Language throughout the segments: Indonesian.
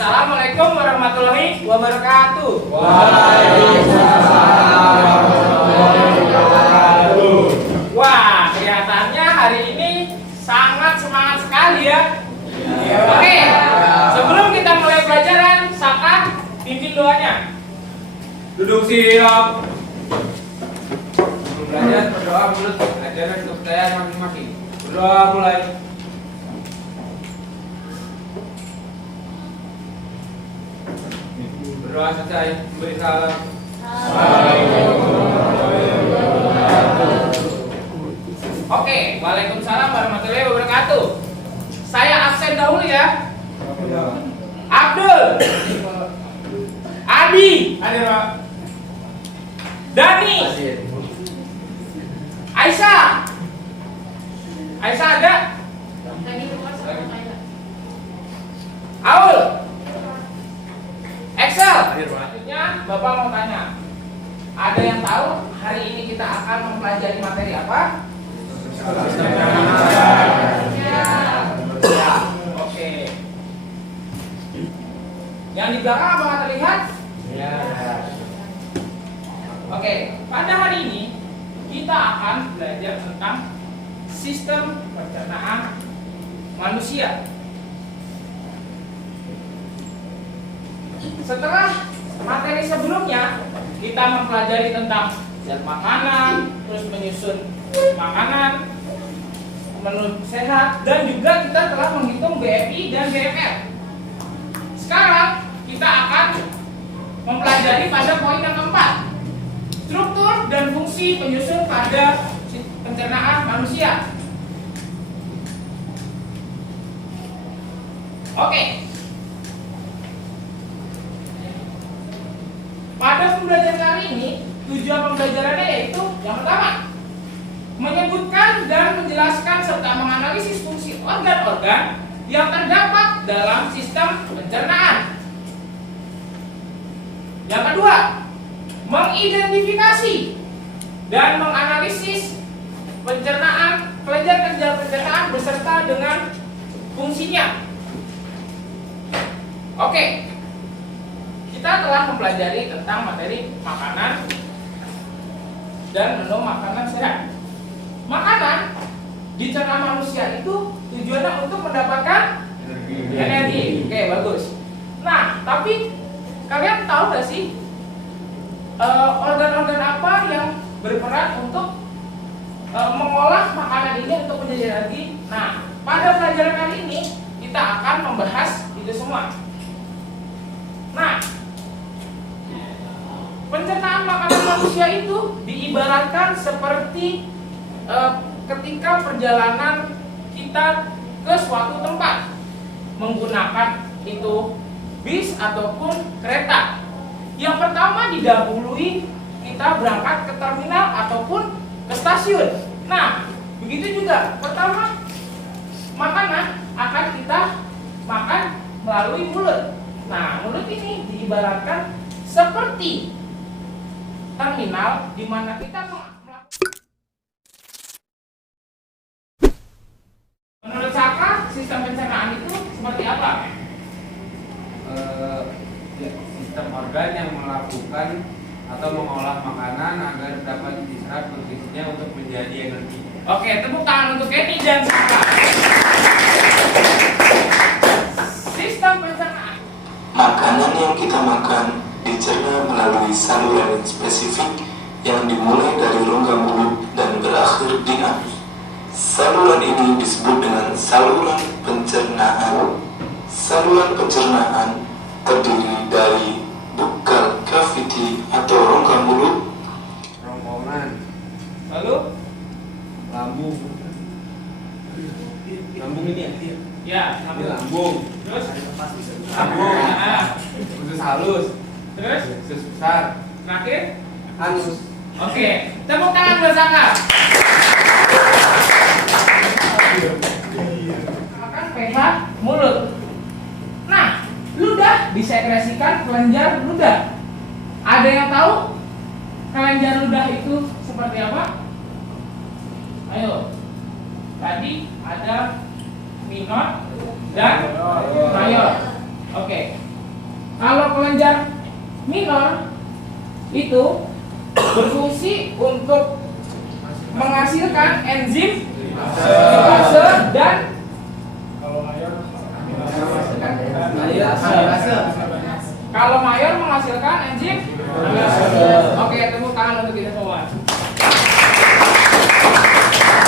Assalamualaikum warahmatullahi wabarakatuh. Waalaikumsalam warahmatullahi wabarakatuh. Wah, kelihatannya hari ini sangat semangat sekali ya. Oke, sebelum kita mulai pelajaran, Saka pimpin doanya. Duduk siap. Sebelum belajar berdoa menurut ajaran kepercayaan masing-masing. Berdoa mulai. Berdoa selesai, memberi salam. Oke, waalaikumsalam warahmatullahi wabarakatuh. Saya absen dahulu ya. Abdul, Adi, ada Pak. Dani, Aisyah. Aisyah ada? Aul, Excel. Selanjutnya Bapak mau tanya, ada yang tahu hari ini kita akan mempelajari materi apa? Ya, oke. Yang di belakang apa nggak terlihat? Ya. Oke, pada hari ini kita akan belajar tentang sistem pencernaan manusia. Setelah materi sebelumnya kita mempelajari tentang zat makanan, terus menyusun makanan, menu sehat, dan juga kita telah menghitung BMI dan BMR. Sekarang kita akan mempelajari pada poin yang keempat, struktur dan fungsi penyusun pada pencernaan manusia. Oke. Pada pembelajaran kali ini, tujuan pembelajarannya yaitu yang pertama, menyebutkan dan menjelaskan serta menganalisis fungsi organ-organ yang terdapat dalam sistem pencernaan. Yang kedua, mengidentifikasi dan menganalisis pencernaan, kelenjar-kelenjar pencernaan beserta dengan fungsinya. Oke. Kita telah mempelajari tentang materi makanan dan menu makanan sehat. Makanan dicerna manusia itu tujuannya untuk mendapatkan energi. Oke, bagus. Nah, tapi kalian tahu gak sih organ-organ apa yang berperan untuk mengolah makanan ini untuk menjadi energi? Nah, pada pelajaran kali ini kita akan membahas itu semua. Nah, pencernaan makanan manusia itu diibaratkan seperti ketika perjalanan kita ke suatu tempat menggunakan itu bis ataupun kereta. Yang pertama didahului kita berangkat ke terminal ataupun ke stasiun. Nah, begitu juga pertama makanan akan kita makan melalui mulut. Nah, mulut ini diibaratkan seperti terminal di mana kita menurut Saka sistem pencernaan itu seperti apa? Sistem organ yang melakukan atau mengolah makanan agar dapat diserap nutrisinya untuk menjadi energi. Oke, tepuk tangan untuk Kenny dan Saka. Sistem pencernaan. Makanan yang kita makan dicerna melalui saluran spesifik yang dimulai dari rongga mulut dan berakhir di anus. Saluran ini disebut dengan saluran pencernaan. Saluran pencernaan terdiri dari buccal cavity atau rongga mulut, Ronggongan, Lalu lambung. Lambung ini ya? ya, Ini lambung. terus Lambung. nah, Usus halus. terus Usus besar. terakhir. Anus. Oke, tepuk tangan buat Saka. Makan pH mulut. Nah, ludah disekresikan kelenjar ludah. Ada yang tahu kelenjar ludah itu seperti apa? Ayo. Tadi ada minor dan mayor. Oke. kelenjar minor itu berfungsi untuk menghasilkan enzim lipase dan kalau mayor menghasilkan enzim amilase. Oke, tepuk tangan untuk kita semua.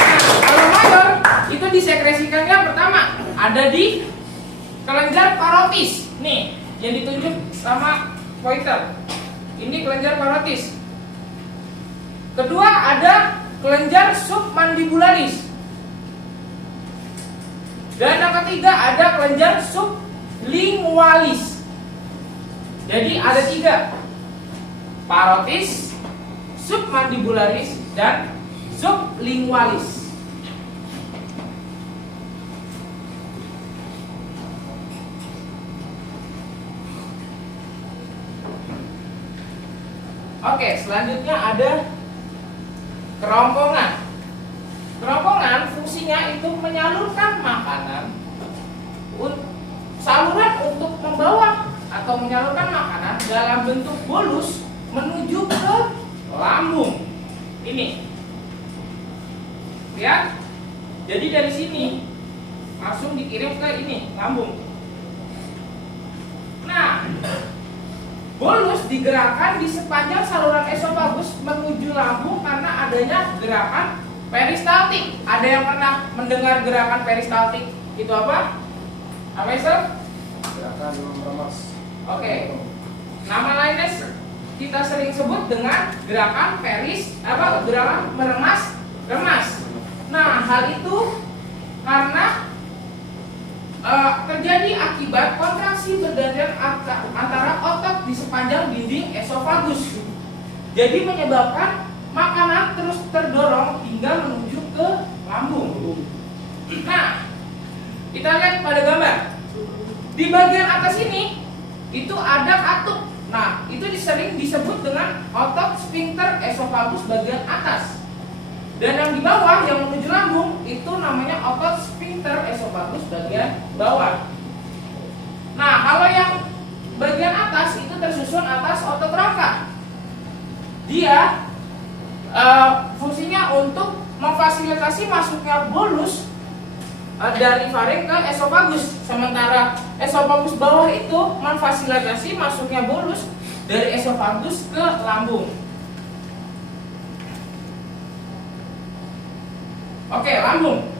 Nah, kalau mayor itu disekresikannya pertama ada di kelenjar parotis. Nih, yang ditunjuk sama pointer. Ini kelenjar parotis. Kedua ada kelenjar submandibularis. Dan yang ketiga ada kelenjar sublingualis. Jadi ada 3: parotis, submandibularis, dan sublingualis. Oke, selanjutnya ada kerongkongan. Kerongkongan fungsinya itu menyalurkan makanan, saluran untuk membawa atau menyalurkan makanan dalam bentuk bolus menuju ke lambung. Ini, lihat. Jadi dari sini langsung dikirim ke ini, lambung. Nah, bolus digerakkan di sepanjang saluran esofagus menuju lambung karena adanya gerakan peristaltik. Ada yang pernah mendengar gerakan peristaltik? Itu apa? Apa itu? Gerakan meremas. Oke. Nama lainnya kita sering sebut dengan gerakan gerakan remas. Nah, hal itu karena terjadi akibat kontraksi bergantian antara otot di sepanjang dinding esofagus. Jadi menyebabkan makanan terus terdorong hingga menuju ke lambung. Nah, kita lihat pada gambar. Di bagian atas ini itu ada katup. Nah, itu sering disebut dengan otot sphincter esofagus bagian atas. Dan yang di bawah yang menuju lambung itu namanya otot sphincter esofagus bagian bawah. Nah, kalau yang bagian atas itu tersusun atas otot rangka. Dia fungsinya untuk memfasilitasi masuknya bolus dari faring ke esofagus. Sementara esofagus bawah itu memfasilitasi masuknya bolus dari esofagus ke lambung. Oke, lambung.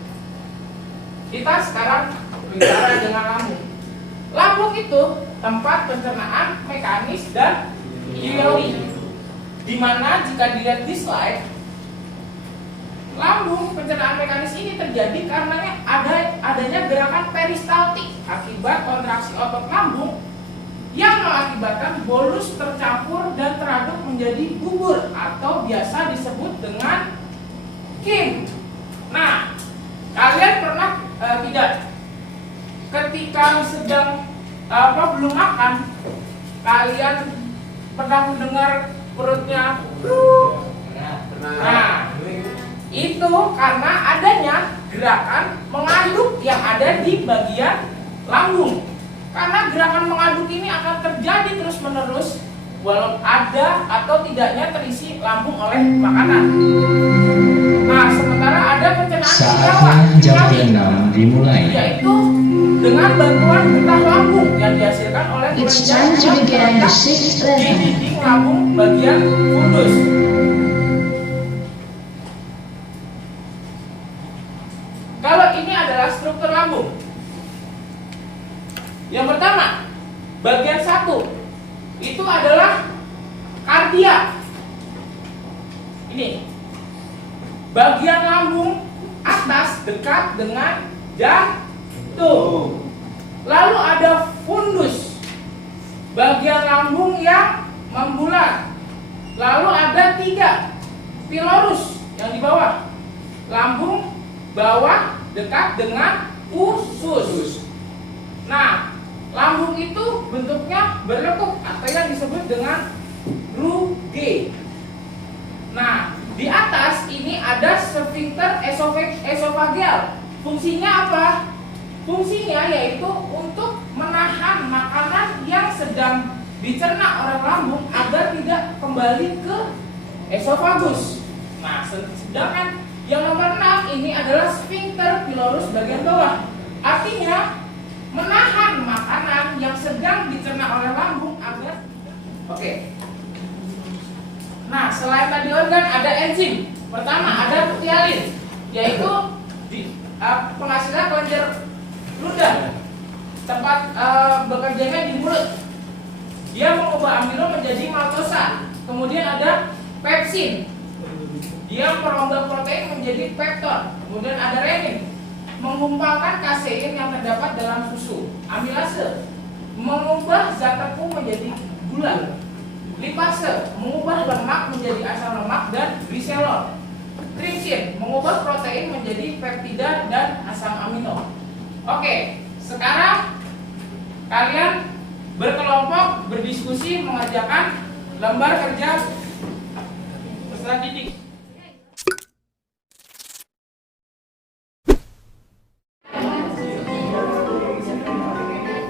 Kita sekarang bicara dengan lambung. Lambung itu tempat pencernaan mekanis dan iuri. Dimana jika dilihat di slide, lambung pencernaan mekanis ini terjadi karena adanya gerakan peristaltik akibat kontraksi otot lambung yang mengakibatkan bolus tercampur dan teraduk menjadi bubur atau biasa disebut dengan kim. Nah, kalian pernah tidak ketika sedang belum makan, kalian pernah mendengar perutnya nah, itu karena adanya gerakan mengaduk yang ada di bagian lambung. Karena gerakan mengaduk ini akan terjadi terus-menerus walau ada atau tidaknya terisi lambung oleh makanan. Nah, sementara ada pencernaan Saatnya jam 6 dimulai. yaitu dengan bantuan getah lambung yang dihasilkan oleh It's time to begin the sixth di lesson. dinding lambung bagian fundus. Kalau ini adalah struktur lambung. Yang pertama, bagian 1 itu adalah kardia. Ini bagian lambung atas dekat dengan jantung. Lalu ada fundus, bagian lambung yang membulat. Lalu ada 3 pilorus yang di bawah, lambung bawah dekat dengan usus. Nah, lambung itu bentuknya berlekuk atau yang disebut dengan ruge. Nah, di atas ini ada sphincter esofageal. Fungsinya apa? Fungsinya yaitu untuk menahan makanan yang sedang dicerna oleh lambung agar tidak kembali ke esofagus. Nah, sedangkan yang nomor 6 ini adalah sphincter pylorus bagian bawah. Artinya menahan makanan yang sedang dicerna oleh lambung agar Nah, selain tadi organ ada enzim. Pertama ada ptyalin, yaitu penghasilan kelenjar ludah. Tempat bekerjanya di mulut. Dia mengubah amilo menjadi maltosa. Kemudian ada pepsin. Dia merongga protein menjadi pepton. Kemudian ada renin, menggumpalkan kasein yang terdapat dalam susu. Amilase, mengubah zat tepung menjadi gula. Lipase, mengubah lemak menjadi asam lemak dan gliserol. Trypsin, mengubah protein menjadi peptida dan asam amino. Oke, sekarang kalian berkelompok berdiskusi mengerjakan lembar kerja peserta didik.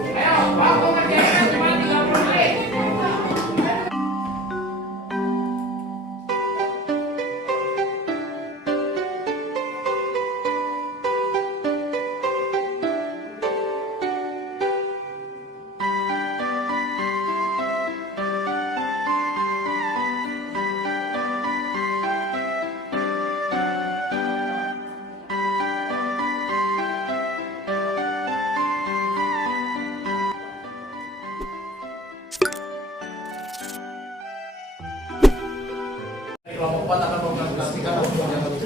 Ayo, waktu kerjanya cuma 30 menit. Kelompok 4 akan mempresentasikan hasil kerja kami.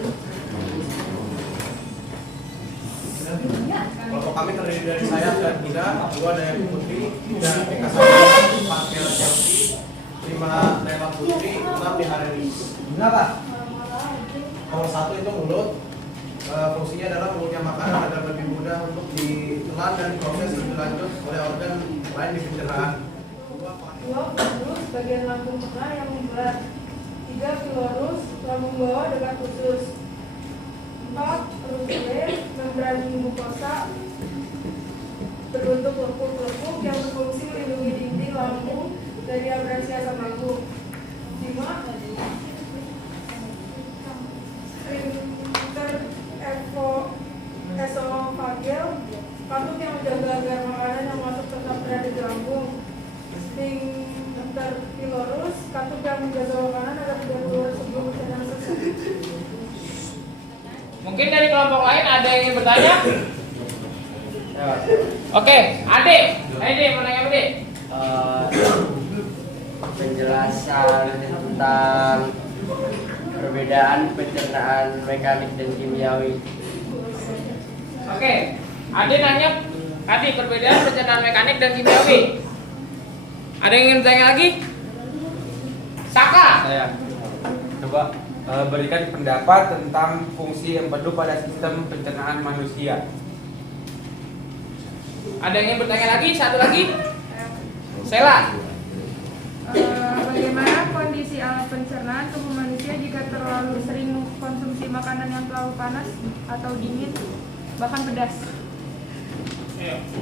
Kelompok kami terdiri dari saya dan Gina, 2 dari Putri, dan Eka Sari, 4 Bella Chelsea, 5 Nela Putri, 6 Dihareni. Kenapa? Nomor 1 itu mulut. Fungsinya adalah mulutnya makanan agar lebih mudah untuk ditelan dan diproses lebih lanjut oleh organ lain di pencernaan. 2 pylorus bagian lambung tengah yang membelah. 3 pylorus lambung bawah dekat usus. 4 rusule membran mukosa berbentuk lekuk-lekuk yang berfungsi melindungi dinding lambung dari abrasi asam lambung. 5 sphincter esophageal, katup yang menjaga agar makanan yang masuk tetap berada di lambung. Sphincter pylorus, katup yang menjaga makanan agar tidak keluar sebelum pencernaan selesai. Mungkin dari kelompok lain ada yang ingin bertanya? Oke, Ade. Ade, mau nanya apa, Ade? Penjelasan tentang perbedaan pencernaan mekanik dan kimiawi. Oke, Ade nanya tadi perbedaan pencernaan mekanik dan kimiawi. Ada yang ingin bertanya lagi? Saka. Saya coba berikan pendapat tentang fungsi empedu pada sistem pencernaan manusia. Ada yang ingin bertanya lagi? Satu lagi. Sela. Bagaimana kondisi alat pencernaan tubuh manusia jika terlalu sering mengkonsumsi makanan yang terlalu panas atau dingin, bahkan pedas?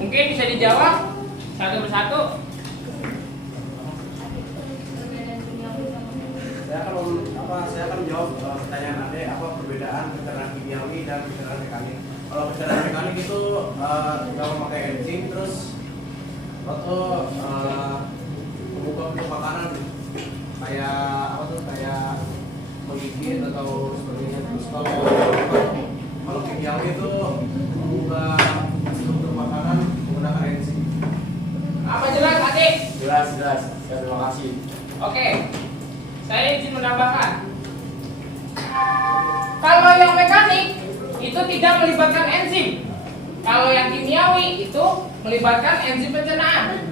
Mungkin bisa dijawab satu persatu. Saya akan menjawab pertanyaan Ade, apa perbedaan pencernaan kimiawi dan pencernaan mekanik. Kalau pencernaan mekanik itu nggak memakai enzim, terus waktu membuka bentuk makanan kayak menggigit atau sebagainya. Terus kalau kimiawi itu mengubah bentuk makanan menggunakan enzim. Apa jelas, Adik? Jelas. Terima kasih. Oke. Saya izin menambahkan. Kalau yang mekanik itu tidak melibatkan enzim. Kalau yang kimiawi itu melibatkan enzim pencernaan.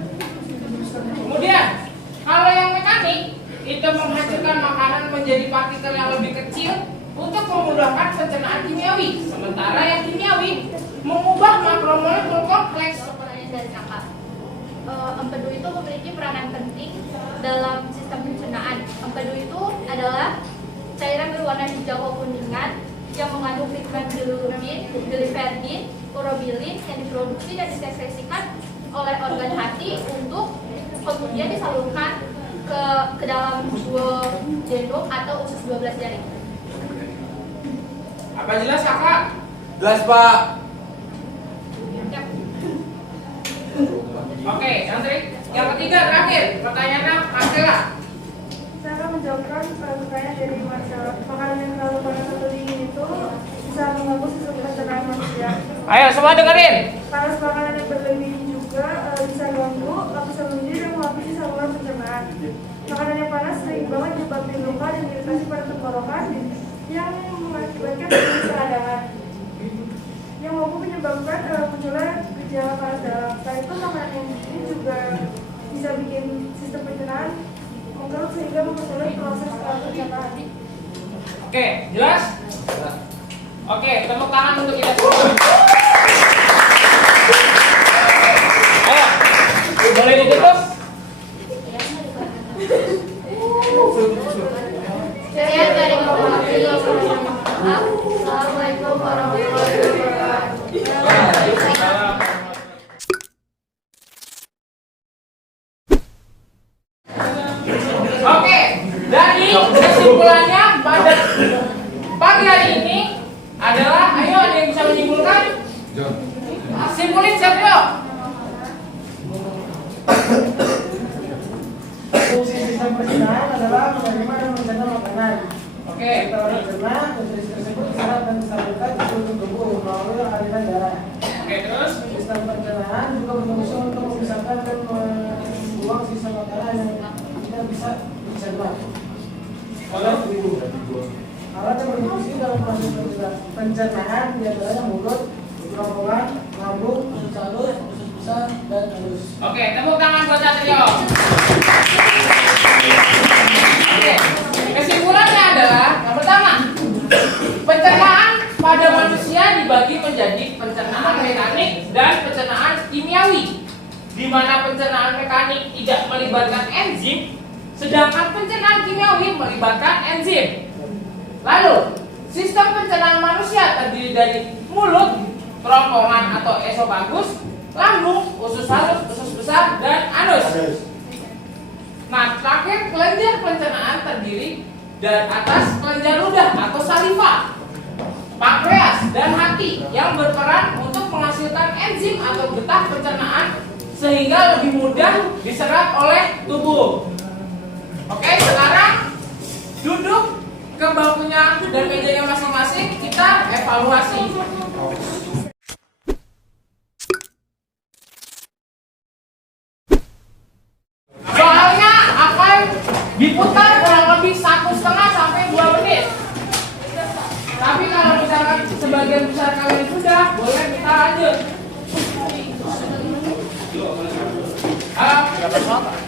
Kemudian, kalau yang mekanik itu menghasilkan makanan menjadi partikel yang lebih kecil untuk memudahkan pencernaan kimiawi. Sementara yang kimiawi mengubah makromolekul kompleks. Pertanyaan dari kakak. Empedu itu memiliki peranan penting dalam sistem pencernaan. Empedu itu adalah cairan berwarna hijau kuningan yang mengandung pigmen bilirubin, biliverdin, urobilin yang diproduksi dan disekresikan oleh organ hati untuk kebutuhan kemudian disalurkan ke dalam duodenum atau usus 12 jari. Apa jelas kakak? Jelas Pak. Ya. Oke, yang ketiga terakhir pertanyaannya Marcella. Saya akan menjawabkan pertanyaan dari Marcella. Makanan yang terlalu panas atau dingin itu bisa mengganggu sistem pencernaan manusia. Ayo semua dengerin. Panas makanan yang berlebih juga bisa ganggu lapisan lendir yang melapisi saluran pencernaan. Makanan yang panas sering banget menyebabkan luka dan iritasi pada tenggorokan yang mengakibatkan peradangan yang mampu menyebabkan munculnya gejala panas dalam. Selain itu, makanan yang dingin juga bisa bikin sistem pencernaan mengkerut sehingga mempersulit proses pencernaan. Oke, jelas? Oke, tepuk tangan untuk kita semua. Ayo, boleh ditutup? Sekian dari Bapak Assalamualaikum warahmatullahi wabarakatuh. Oke, dari kesimpulannya pada pagi hari ini adalah, ayo ada yang bisa menyimpulkan? Simpulin siapa yuk? Fungsi sistem pencernaan adalah menerima dan mencerna makanan. Oke. Setelah mencerna, nutrisi tersebut diserap dan disalurkan ke seluruh tubuh melalui aliran darah. Oke, terus? Sistem pencernaan juga berfungsi untuk memisahkan dan membuang sisa makanan yang tidak bisa dicerna oleh tubuh. Alat yang berfungsi dalam proses pencernaan diantaranya mulut, kerongkongan, lambung, usus halus, usus besar, dan halus. Oke, tepuk tangan buat Satrio. Oke, kesimpulannya adalah yang pertama, pencernaan pada manusia dibagi menjadi pencernaan mekanik dan pencernaan kimiawi, di mana pencernaan mekanik tidak melibatkan enzim, sedangkan pencernaan kimiawi melibatkan enzim. Lalu, sistem pencernaan manusia terdiri dari mulut, kerongkongan atau esofagus, lambung, usus halus, usus besar, dan anus. Nah, terakhir kelenjar pencernaan terdiri dari atas kelenjar ludah atau saliva, pankreas, dan hati yang berperan untuk menghasilkan enzim atau getah pencernaan sehingga lebih mudah diserap oleh tubuh. Oke, sekarang duduk ke bangkunya dan mejanya masing-masing, kita evaluasi. Soalnya akan diputar kurang lebih 1,5 sampai 2 menit. Tapi kalau misalkan sebagian besar kalian sudah, boleh kita lanjut.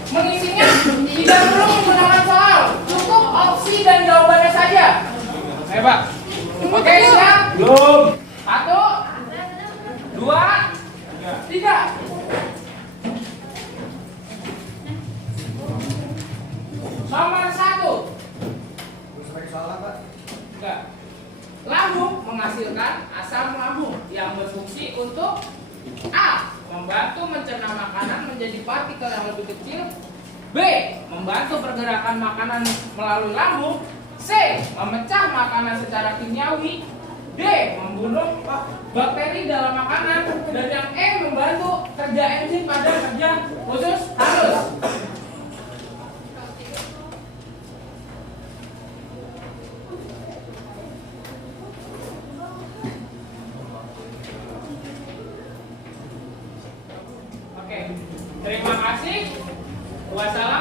Mengisinya tidak perlu menggunakan soal, cukup opsi dan jawabannya saja. Ayo Pak. Oke, siap? Belum. 1, 2, 3. Nomor 1. Enggak. Lambung menghasilkan asam lambung yang berfungsi untuk A. Membantu mencerna makanan menjadi partikel yang lebih kecil. B. Membantu pergerakan makanan melalui lambung. C. Memecah makanan secara kimiawi. D. Membunuh bakteri dalam makanan. Dan yang E. Membantu kerja enzim pada kerja usus halus. Oke, terima kasih. Wassalam.